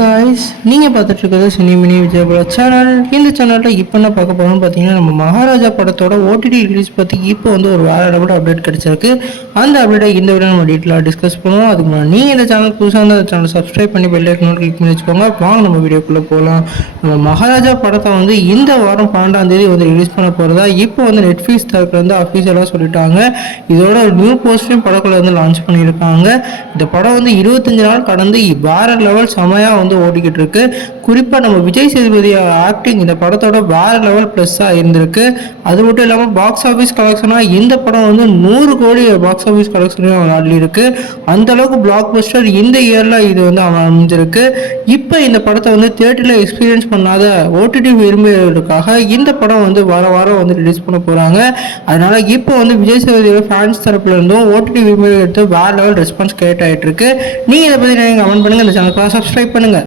Guys, நீங்கள் பார்த்துட்டு இருக்கிறது சினிமினி விஜயபுரா சேனல். இந்த சேனலில் இப்போ என்ன பார்க்க போகிறோம்னு பார்த்தீங்கன்னா, நம்ம மகாராஜா படத்தோட ஓடிடி ரிலீஸ் பற்றி இப்போ வந்து ஒரு வேறு லெவல் அப்டேட் கிடச்சிருக்கு. அந்த அப்டேட்டை இந்த வீடியோ நம்ம டீட்டெயிலாக டிஸ்கஸ் பண்ணுவோம். அதுக்கு முன்னாடி நீங்கள் இந்த சேனல் புதுசாக இருந்தால் அந்த சேனல் சப்ஸ்கிரைப் பண்ணி பெல் ஐக்கன் கிளிக் பண்ணி வச்சுக்கோங்க. வாங்க நம்ம வீடியோக்குள்ளே போகலாம். நம்ம மகாராஜா படத்தை வந்து இந்த வாரம் 12ஆம் தேதி வந்து ரிலீஸ் பண்ண போகிறதா இப்போ வந்து நெட்ஃப்ளிக்ஸ் தரப்பில் வந்து அஃபீஷியலாக சொல்லிட்டாங்க. இதோட ஒரு நியூ போஸ்டரையும் படக்குள்ள வந்து லான்ச் பண்ணியிருக்காங்க. இந்த படம் வந்து 25 நாள் கடந்து வேற லெவல் செமையாக வந்து ஓடிக்கிட்டு இருக்கு. குறிப்பாக நம்ம விஜய் சேதுபதி ஆக்டிங் இந்த படத்தோட வேற லெவல் ப்ளஸ்ஸாக இருந்திருக்கு. அது மட்டும் இல்லாமல் பாக்ஸ் ஆஃபீஸ் கலெக்ஷனாக இந்த படம் வந்து 100 கோடி பாக்ஸ் ஆஃபீஸ் கலெக்ஷனையும் ஆடி இருக்கு. அந்த அளவுக்கு பிளாக் பஸ்டர் இந்த இயரில் இது வந்து அமைஞ்சிருக்கு. இப்போ இந்த படத்தை வந்து தியேட்டரில் எக்ஸ்பீரியன்ஸ் பண்ணாத ஓடிடி விரும்பியவர்களுக்காக இந்த படம் வந்து வாரம் வந்து ரிலீஸ் பண்ண போகிறாங்க. அதனால இப்போ வந்து விஜய் சேதுபதியோட ஃபேன்ஸ் தரப்புல இருந்தும் ஓடிடி விரும்பியவர்களுக்கு வேற லெவல் ரெஸ்பான்ஸ் கிரியேட் ஆகிட்டு இருக்கு. நீங்கள் இதை பற்றி நீங்கள் கமெண்ட் பண்ணுங்கள். இந்த சேனலுக்கு சப்ஸ்கிரைப் பண்ணுங்கள்.